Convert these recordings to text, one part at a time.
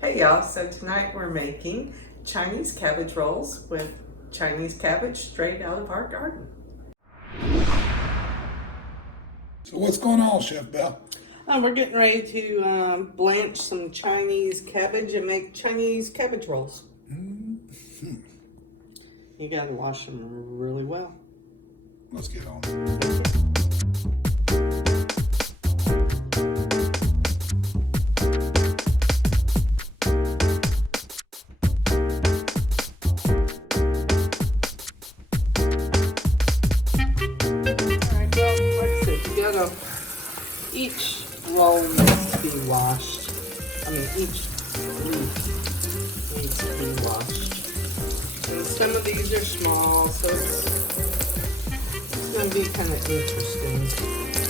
Hey y'all, so tonight we're making Chinese cabbage rolls with Chinese cabbage straight out of our garden. So what's going on, Chef Beth? We're getting ready to blanch some Chinese cabbage and make Chinese cabbage rolls. Mm-hmm. You gotta wash them really well. Let's get on it. Each roll needs to be washed. Each leaf needs to be washed. And some of these are small, so it's going to be kind of interesting.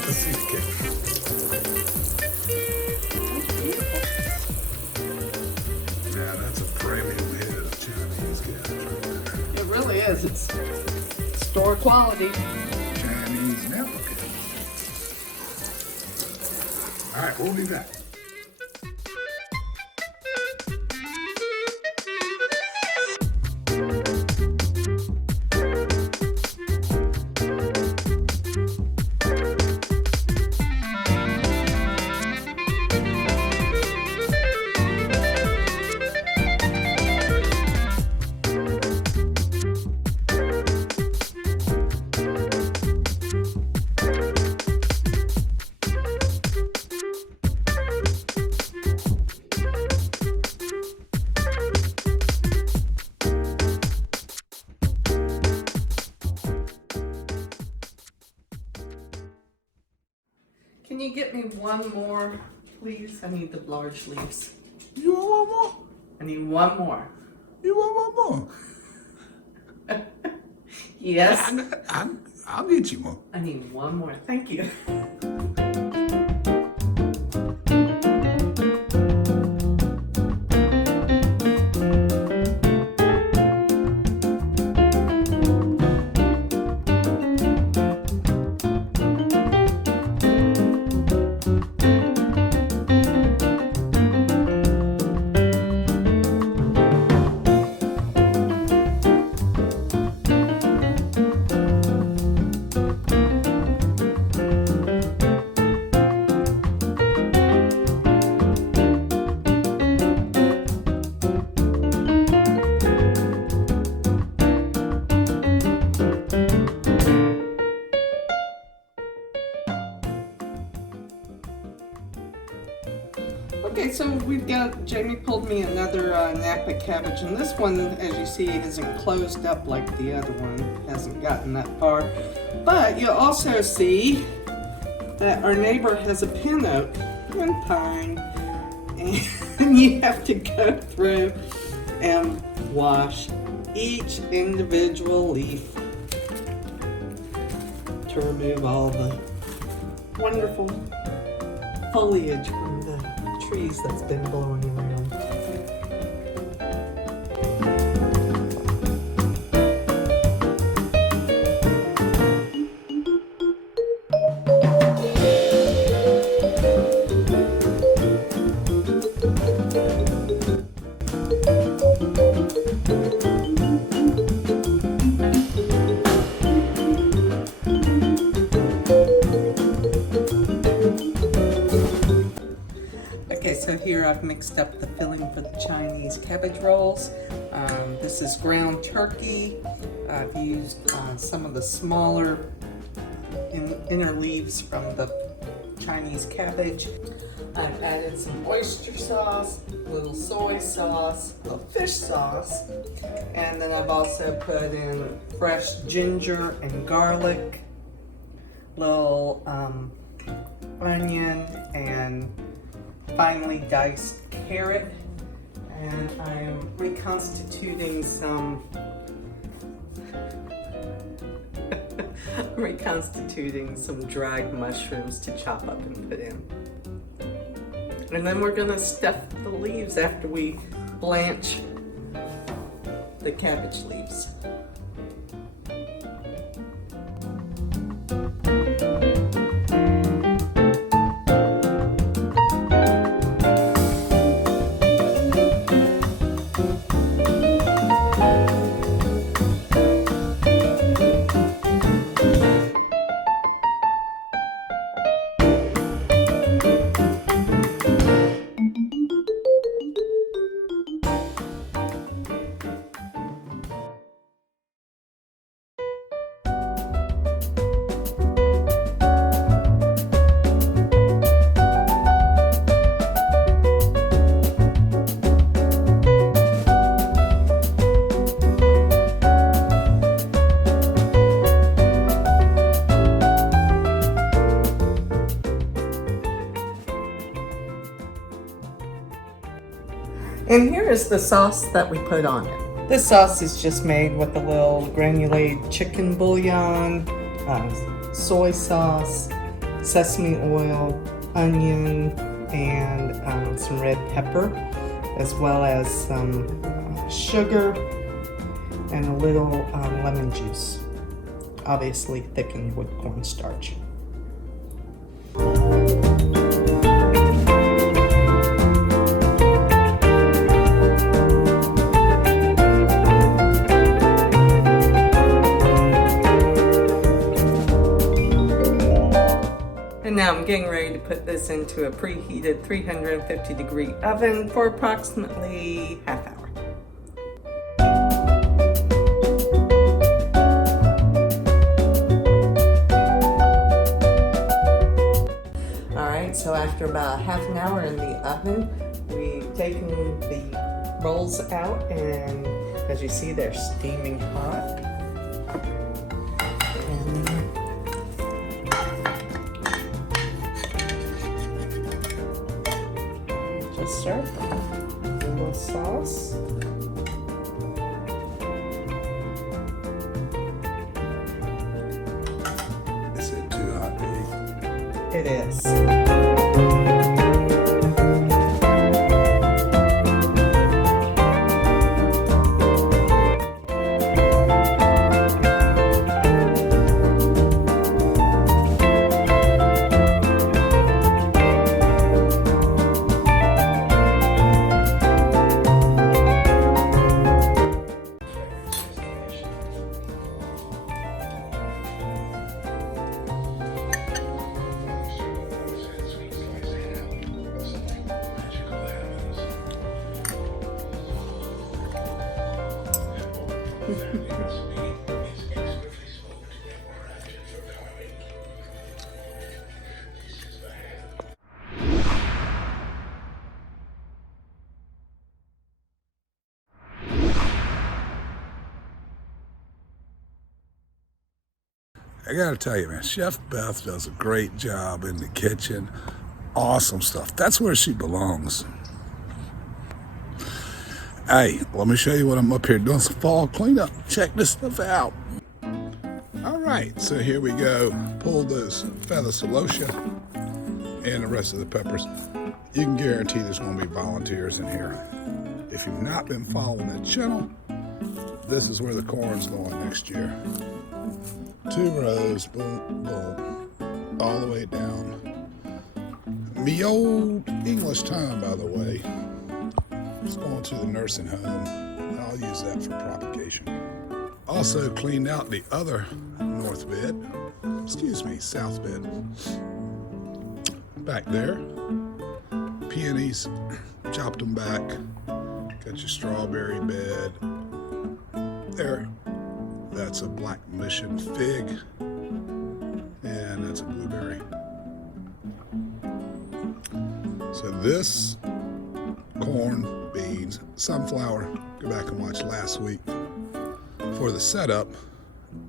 Let's see the cabbage. That's beautiful. Yeah, that's a premium head of Chinese cabbage right there. It really is. It's store quality. Chinese Napa Cabbage. All right, we'll be back. Can you get me one more, please? I need the large leaves. You want one more? I need one more. You want one more? Yes. I'll get you one. I need one more. Thank you. Okay, so Jamie pulled me another Napa cabbage, and this one, as you see, isn't closed up like the other one. Hasn't gotten that far. But you'll also see that our neighbor has a pin oak and pine, and you have to go through and wash each individual leaf to remove all the wonderful foliage from the trees that's been blowing around. Okay, so here I've mixed up the filling for the Chinese cabbage rolls. This is ground turkey. I've used some of the smaller inner leaves from the Chinese cabbage. I've added some oyster sauce, a little soy sauce, a little fish sauce, and then I've also put in fresh ginger and garlic, little onion, and finely diced carrot, and I'm reconstituting some dried mushrooms to chop up and put in. And then we're gonna stuff the leaves after we blanch the cabbage leaves. And here is the sauce that we put on it. This sauce is just made with a little granulated chicken bouillon, soy sauce, sesame oil, onion, and some red pepper, as well as some sugar and a little lemon juice, obviously thickened with cornstarch. And now I'm getting ready to put this into a preheated 350-degree oven for approximately half hour. Alright, so after about half an hour in the oven, we've taken the rolls out, and as you see, they're steaming hot. Just start a little sauce. Is it too hot to eat? It is. I gotta tell you, man, Chef Beth does a great job in the kitchen. Awesome stuff. That's where she belongs. Hey, let me show you what I'm up here doing some fall cleanup. Check this stuff out. All right, so here we go. Pull those feather celosia and the rest of the peppers. You can guarantee there's gonna be volunteers in here. If you've not been following the channel, this is where the corn's going next year. 2 rows, boom, boom, all the way down. Me old English time, by the way. It's going to the nursing home. I'll use that for propagation. Also cleaned out the other north bed, south bed. Back there, peonies, chopped them back. Got your strawberry bed. There. That's a black mission fig, and that's a blueberry. So this, corn, beans, sunflower, go back and watch last week. For the setup,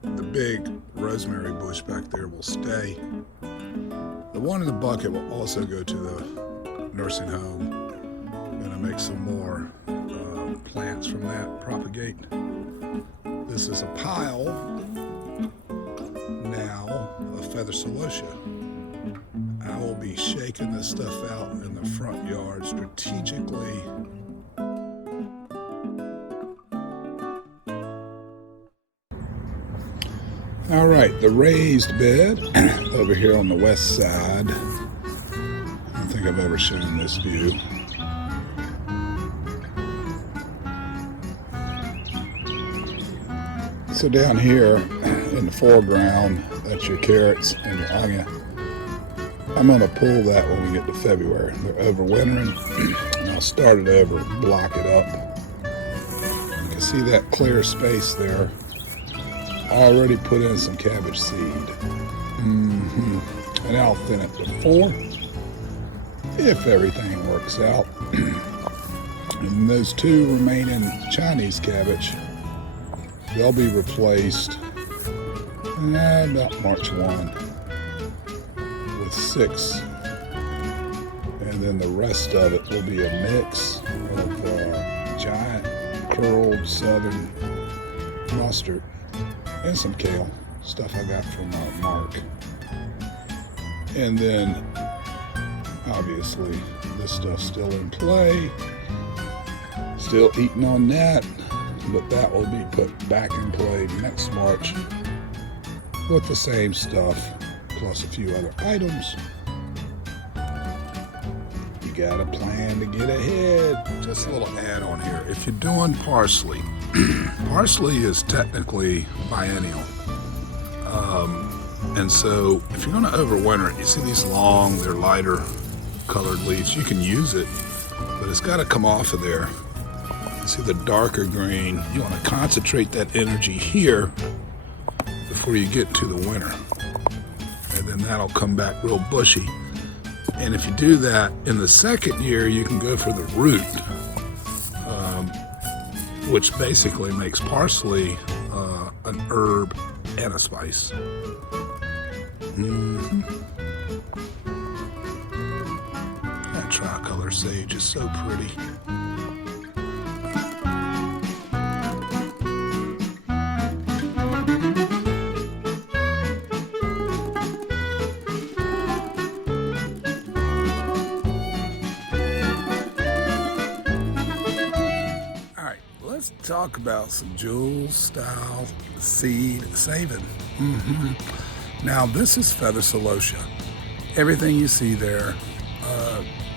the big rosemary bush back there will stay. The one in the bucket will also go to the nursing home. I'm gonna make some more plants from that, propagate. This is a pile now of feather celosia. I will be shaking this stuff out in the front yard strategically. All right, the raised bed over here on the west side. I don't think I've ever shown this view. So down here in the foreground, that's your carrots and your onion. I'm gonna pull that when we get to February. They're overwintering, and I'll start it over, block it up. You can see that clear space there. I already put in some cabbage seed. And I'll thin it to 4, if everything works out. And those 2 remaining Chinese cabbage, they'll be replaced about March 1 with 6. And then the rest of it will be a mix of curled southern mustard, and some kale, stuff I got from Mark. And then obviously this stuff's still in play, still eating on that, but that will be put back in play next March with the same stuff plus a few other items. You got a plan to get ahead. Just a little add on here. If you're doing parsley, parsley is technically biennial. And so if you're going to overwinter it, you see these long, they're lighter colored leaves. You can use it, but it's got to come off of there. You see the darker green. You want to concentrate that energy here before you get to the winter. And then that'll come back real bushy. And if you do that in the second year, you can go for the root, which basically makes parsley an herb and a spice. That tricolor sage is so pretty. Let's talk about some Jules style seed saving. Now this is feather celosia. Everything you see there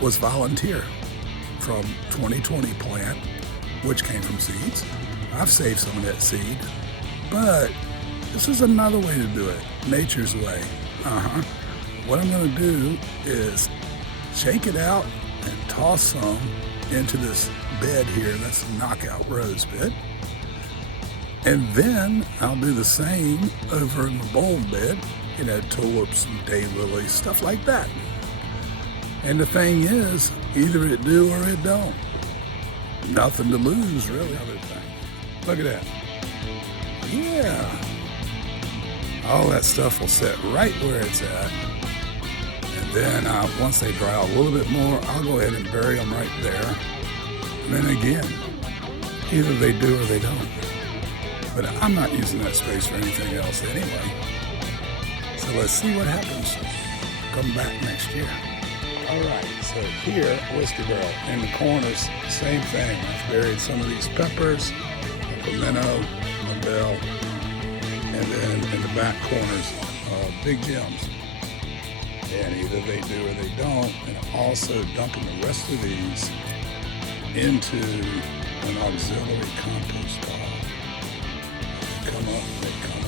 was volunteer from 2020 plant, which came from seeds. I've saved some of that seed, but this is another way to do it, nature's way. What I'm going to do is shake it out and toss some into this bed here. That's a knockout rose bed. And then I'll do the same over in the bulb bed, you know, tulips and daylilies, stuff like that. And the thing is, either it do or it don't. Nothing to lose, really. Other thing. Look at that. Yeah. All that stuff will sit right where it's at. And then once they dry out a little bit more, I'll go ahead and bury them right there. And then again, either they do or they don't. But I'm not using that space for anything else anyway. So let's see what happens. Come back next year. All right, so here, whiskey barrel. In the corners, same thing. I've buried some of these peppers, a pimento, a bell, and then in the back corners, big gems. And either they do or they don't. And I'm also dumping the rest of these into an auxiliary compost pile. Come up, they come